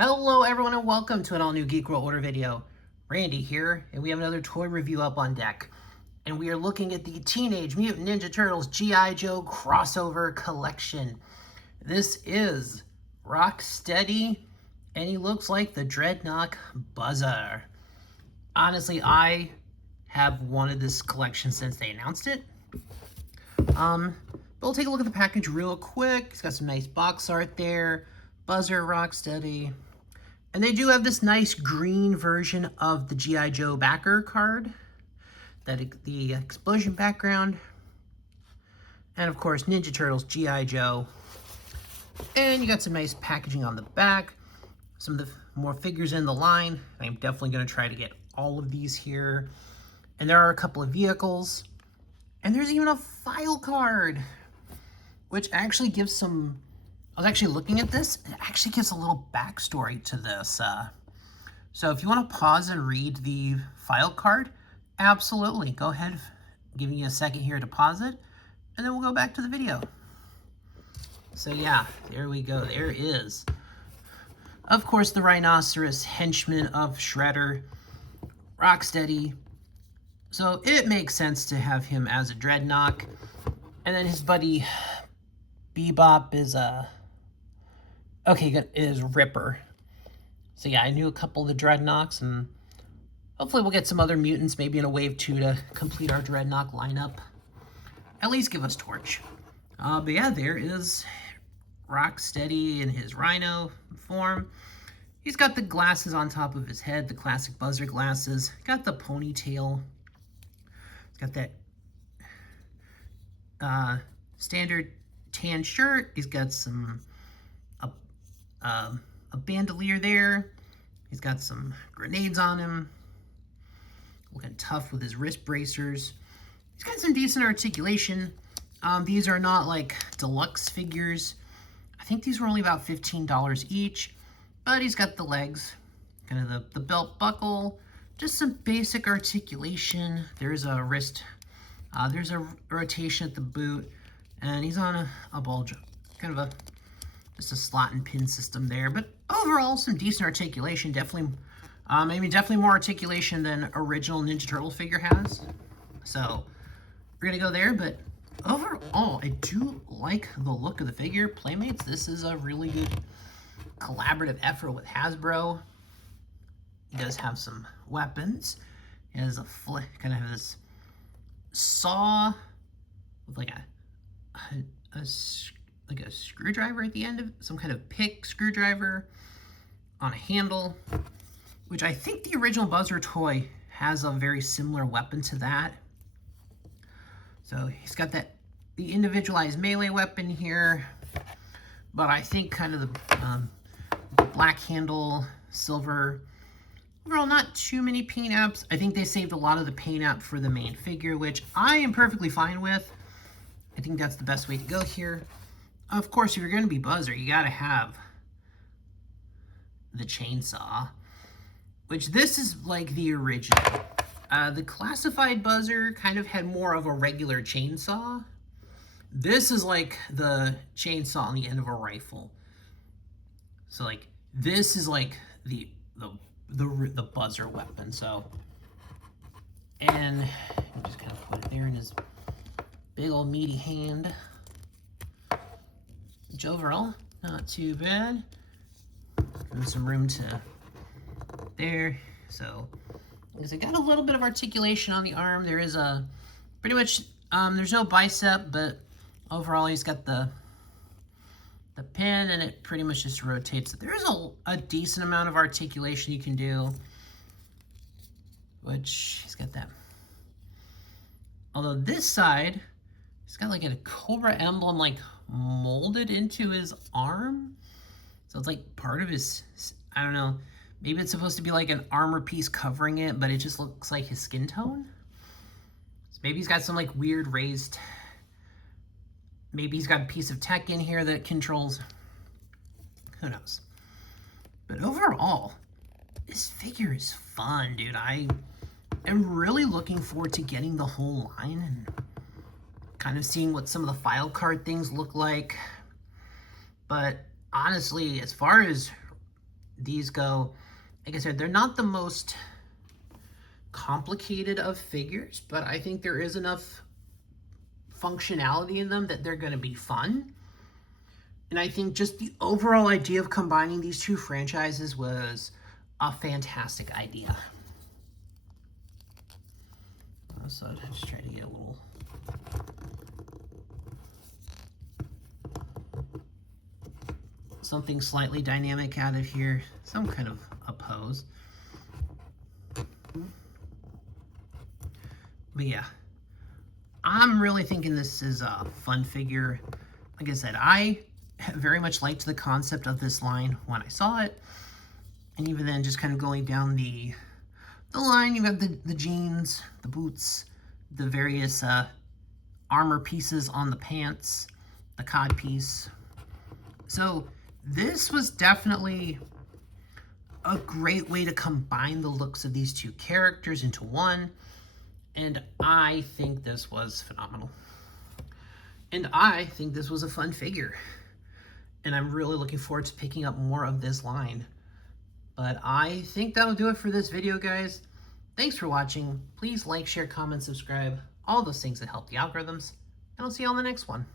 Hello everyone and welcome to an all new Geek World Order video. Randy here, and we have another toy review up on deck. And we are looking at the Teenage Mutant Ninja Turtles G.I. Joe crossover collection. This is Rocksteady, and he looks like the Dreadnok Buzzer. Honestly, I have wanted this collection since they announced it. But we'll take a look at the package real quick. It's got some nice box art there. Buzzer, Rocksteady. And they do have this nice green version of the G.I. Joe backer card. The explosion background. And of course, Ninja Turtles G.I. Joe. And you got some nice packaging on the back. Some of the more figures in the line. I'm definitely going to try to get all of these here. And there are a couple of vehicles. And there's even a file card, which actually gives some... I was actually looking at this. It actually gives a little backstory to this. So if you want to pause and read the file card, absolutely. Go ahead, give me a second here to pause it, and then we'll go back to the video. So yeah, there we go. There is, of course, the rhinoceros henchman of Shredder, Rocksteady. So it makes sense to have him as a Dreadnok. And then his buddy Bebop is is Ripper. So yeah, I knew a couple of the Dreadnoks, and hopefully we'll get some other mutants, maybe in a wave 2 to complete our Dreadnok lineup. At least give us Torch. But yeah, there is Rocksteady in his rhino form. He's got the glasses on top of his head, the classic Buzzer glasses. Got the ponytail. He's got that standard tan shirt. He's got some a bandolier there. He's got some grenades on him. Looking tough with his wrist bracers. He's got some decent articulation. These are not like deluxe figures. I think these were only about $15 each, but he's got the legs, kind of the belt buckle, just some basic articulation. There's a wrist, there's a rotation at the boot, and he's on a bulge, kind of just a slot and pin system there. But overall, some decent articulation. Definitely, definitely more articulation than original Ninja Turtle figure has. So we're gonna go there. But overall, I do like the look of the figure. Playmates, this is a really good collaborative effort with Hasbro. He does have some weapons. He has a kind of this saw with like a screwdriver at the end of it, some kind of pick screwdriver on a handle, which I think the original Buzzer toy has a very similar weapon to that. So he's got the individualized melee weapon here, but I think kind of the black handle, silver. Overall, not too many paint apps. I think they saved a lot of the paint app for the main figure, which I am perfectly fine with. I think that's the best way to go here. Of course, if you're going to be Buzzer, you got to have the chainsaw, which this is like the original. The classified Buzzer kind of had more of a regular chainsaw. This is like the chainsaw on the end of a rifle. So like this is like the Buzzer weapon. So, and just kind of put it there in his big old meaty hand. Which overall, not too bad. Give him some room to there. So, because I got a little bit of articulation on the arm. There is a pretty much there's no bicep, but overall he's got the pin, and it pretty much just rotates. There's a decent amount of articulation you can do, which he's got that. Although this side, he's got like a Cobra emblem like molded into his arm. So it's like part of his, I don't know, maybe it's supposed to be like an armor piece covering it, but it just looks like his skin tone. So maybe he's got some like weird raised, maybe he's got a piece of tech in here that controls, who knows. But overall, this figure is fun, dude. I am really looking forward to getting the whole line and kind of seeing what some of the file card things look like. But honestly, as far as these go, like I said, they're not the most complicated of figures, but I think there is enough functionality in them that they're going to be fun. And I think just the overall idea of combining these two franchises was a fantastic idea. So I just try to get a little... something slightly dynamic out of here. Some kind of a pose. But yeah, I'm really thinking this is a fun figure. Like I said, I very much liked the concept of this line when I saw it. And even then, just kind of going down the line, you've got the jeans, the boots, the various armor pieces on the pants, the cod piece. So this was definitely a great way to combine the looks of these two characters into one. And I think this was phenomenal. And I think this was a fun figure. And I'm really looking forward to picking up more of this line. But I think that'll do it for this video, guys. Thanks for watching. Please like, share, comment, subscribe. All those things that help the algorithms. And I'll see you on the next one.